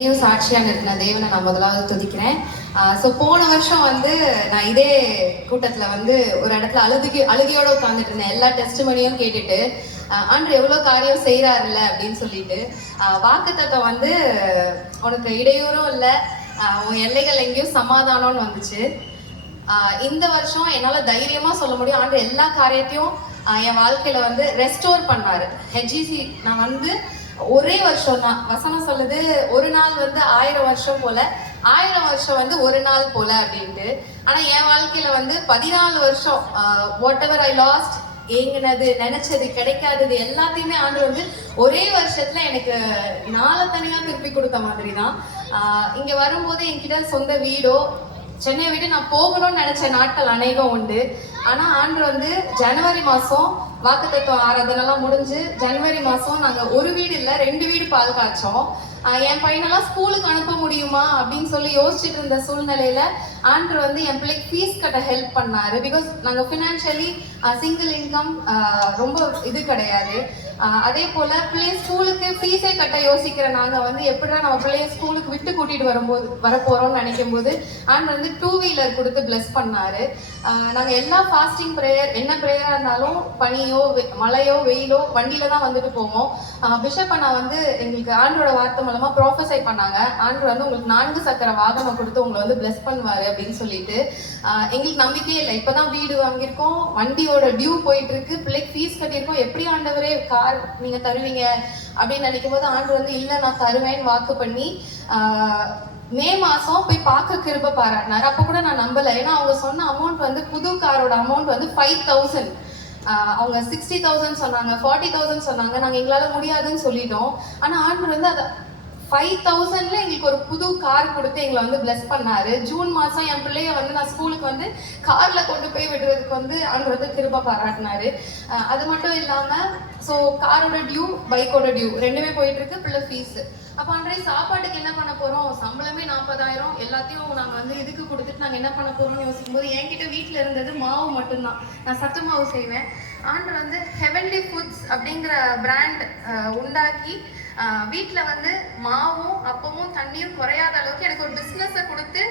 சாட்சியாக நிறுத்தின தேவனை நான் முதலாவது துதிக்கிறேன். ஸோ போன வருஷம் நான் இதே கூட்டத்தில் ஒரு இடத்துல அழுகையோட உட்காந்துட்டு இருந்தேன். எல்லா டெஸ்ட் மணியும் கேட்டுட்டு ஆண்டு எவ்வளோ காரியம் செய்கிறாருல்ல அப்படின்னு சொல்லிட்டு வாக்குத்தத்தம் உனக்கு இடையூறும் இல்லை, உன் எல்லைகள் எங்கேயும் சமாதானம்னு வந்துச்சு. இந்த வருஷம் என்னால் தைரியமாக சொல்ல முடியும், ஆண்டு எல்லா காரியத்தையும் என் வாழ்க்கையில் ரெஸ்டோர் பண்ணாரு. ஹெச்இசி நான் ஒரே வருஷம் தான், வசனம் சொல்லுது ஒரு நாள் 1000 வருஷம் போல, 1000 வருஷம் ஒரு நாள் போல அப்படின்ட்டு. ஆனா என் வாழ்க்கையில 14 வருஷம் வாட் எவர் ஐ லாஸ்ட், ஏங்கினது, நினைச்சது, கிடைக்காதது எல்லாத்தையுமே ஆண்டு ஒரே வருஷத்துல எனக்கு நாளை தனியா திருப்பி கொடுத்த மாதிரி தான். இங்க வரும்போது என்கிட்ட சொந்த வீடோ சென்னை விட்டு நான் போகணும்னு நினைச்ச நாட்கள் அநேகம் உண்டு. ஆனா ஆண்டு ஜனவரி மாசம் வாக்குத்தத்தம் ஆராதனைலாம் முடிஞ்சு ஜனவரி மாசம் நாங்க ஒரு வீடு இல்ல 2 வீடு பால் காய்ச்சோம். என் பையனெல்லாம் ஸ்கூலுக்கு அனுப்ப முடியுமா அப்படின்னு சொல்லி யோசிச்சுட்டு இருந்த சூழ்நிலையில ஆண்டு என் பிள்ளைக்கு ஃபீஸ் கட்ட ஹெல்ப் பண்ணாரு. பிகாஸ் நாங்க ஃபினான்ஷியலி சிங்கிள் இன்கம் ரொம்ப இது கிடையாது. அதே போல பிள்ளைய ஸ்கூலுக்கு ஃபீஸே கட்ட யோசிக்கிற நாங்க எப்படிதான் நம்ம பிள்ளைய ஸ்கூலுக்கு விட்டு கூட்டிட்டு வரப்போறோம்னு நினைக்கும் போது ஆண்டு 2 வீலர் கொடுத்து பிளஸ் பண்ணாரு. நாங்க எல்லா ஃபாஸ்டிங் ப்ரேயர் என்ன ப்ரேயரா இருந்தாலும் பனியோ மழையோ வெயிலோ வண்டியில தான் போவோம். பிஷப் அண்ணா எங்களுக்கு ஆண்டோட வார்த்தை மூலமா ப்ராஃபஸை பண்ணாங்க. ஆண்டு உங்களுக்கு 4 சக்கர வாகனம் கொடுத்து உங்களை பிளஸ் பண்ணுவாரு அப்படின்னு சொல்லிட்டு எங்களுக்கு நம்பிக்கையே இல்லை. இப்பதான் வீடு வாங்கியிருக்கோம், வண்டியோட டியூ போயிட்டு இருக்கு, பிள்ளைக்கு ஃபீஸ் கட்டியிருக்கோம், எப்படி ஆண்டவரே கார் நீங்க தருவீங்க அப்படின்னு நினைக்கும் போது ஆண்டு இல்ல நான் தருவேன்னு வாக்கு பண்ணி மே மாசம் போய் பார்க்க கிருப பாராட்டினார். அப்ப கூட நான் நம்பல, ஏன்னா அவங்க சொன்ன அமௌண்ட் புது காரோட அமௌண்ட் 5000. அவங்க 60,000 சொன்னாங்க, 40,000 சொன்னாங்க. நாங்க எங்களால முடியாதுன்னு சொல்லிட்டோம். ஆனா ஆண்டு அதை 5000ல எங்களுக்கு ஒரு புது கார் கொடுத்து எங்களை பிளஸ் பண்ணாரு. ஜூன் மாசம் என் பிள்ளைய நான் ஸ்கூலுக்கு கார்ல கொண்டு போய் விடுறதுக்கு ஆண்டு கிருப பாராட்டினாரு. அது மட்டும் இல்லாம ஸோ காரோட டியூ பைக்கோட டியூ ரெண்டுமே போயிட்டு இருக்கு, பிள்ளை ஃபீஸ். அப்போ அன்றைய சாப்பாட்டுக்கு என்ன பண்ண போறோம், சம்பளமே 40,000, எல்லாத்தையும் நாங்க இதுக்கு கொடுத்துட்டு நாங்க என்ன பண்ண போறோம்னு யோசிக்கும் போது என்கிட்ட வீட்டுல இருந்தது மாவு மட்டும்தான். நான் சத்து மாவு செய்வேன். ஆண்டு ஹெவன்லி ஃபுட்ஸ் அப்படிங்கிற பிராண்ட் உண்டாக்கி வீட்டில் மாவும் அப்பவும் தண்ணியும் குறையாத அளவுக்கு எனக்கு ஒரு பிஸ்னஸை கொடுத்து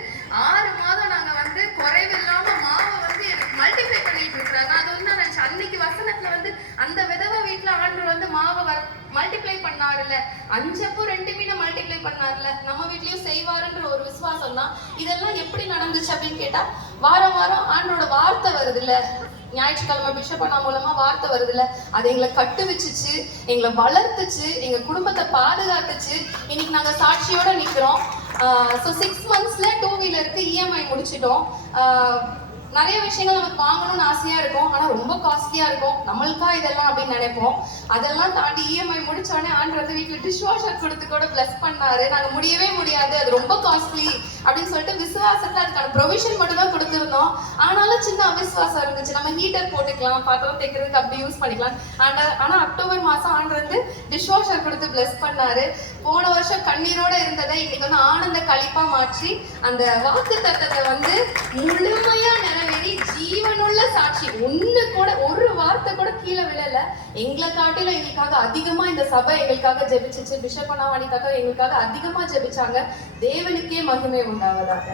6 மாதம் நாங்கள் குறைவில்லாமல் மாவை எனக்கு மல்டிப்ளை பண்ணிட்டு இருக்கிறாங்க. அது நான் நினச்சேன் அன்னைக்கு வசனத்தில் அந்த விதவை வீட்டில் ஆண்டு மாவை மல்டிப்ளை பண்ணாருல்ல, 5 அப்போ 2 மீனை மல்டிப்ளை பண்ணாருல்ல, நம்ம வீட்லயும் செய்வாருன்ற ஒரு விசுவாசம் தான். இதெல்லாம் எப்படி நடந்துச்சு அப்படின்னு கேட்டா வாரம் வாரம் ஆண்டோட வார்த்தை வருது இல்ல, ஞாயிற்றுக்கிழமை பிஷப் அண்ணா மூலமா வார்த்தை வருது இல்ல, அது எங்களை கட்டு வச்சுச்சு, எங்களை வளர்த்துச்சு, எங்க குடும்பத்தை பாதுகாத்துச்சு. இன்னைக்கு நாங்க சாட்சியோட நிக்கிறோம். ஸோ 6 monthsல 2 வீலருக்கு இஎம்ஐ முடிச்சிட்டோம். நிறைய விஷயங்கள் நமக்கு வாங்கணும்னு ஆசையா இருக்கும், ஆனா ரொம்ப காஸ்ட்லியா இருக்கும். நம்மளுக்கா இதெல்லாம் அப்படின்னு நினைப்போம். அதெல்லாம் தாண்டி இஎம்ஐ முடிச்சோடனே ஆண்டு வீட்டுல டிஷ் வாஷர் கொடுத்து கூட பிளஸ் பண்ணாரு. நாங்க முடியவே முடியாது, அது ரொம்ப காஸ்ட்லி அப்படின்னு சொல்லிட்டு விசுவாசத்தை அதுக்கான ப்ரொவிஷன் மட்டும் தான் கொடுத்துருந்தோம். ஆனாலும் சின்ன அவிசுவாசம் இருந்துச்சு, நம்ம ஹீட்டர் போட்டுக்கலாம், பாத்திரம் தைக்கிறதுக்கு அப்படி யூஸ் பண்ணிக்கலாம். ஆனா அக்டோபர் மாசம் ஆண்டு டிஷ் வாஷர் கொடுத்து பிளஸ் பண்ணாரு. போன வருஷம் கண்ணீரோட இருந்ததை இன்னைக்கு ஆனந்த களிப்பா மாற்றி அந்த வாக்கு தத்தத்தை முழுமையா நிறைவேறி ஜீவனுள்ள சாட்சி ஒண்ணு கூட ஒரு வார்த்தை கூட கீழே விழல. எங்களை காட்டிலும் எங்களுக்காக அதிகமா இந்த சபை எங்களுக்காக ஜெபிச்சிச்சு. பிஷப் அண்ணா அணிக்காக எங்களுக்காக அதிகமா ஜெபிச்சாங்க. தேவனுக்கே மகிமை உண்டாவதாக.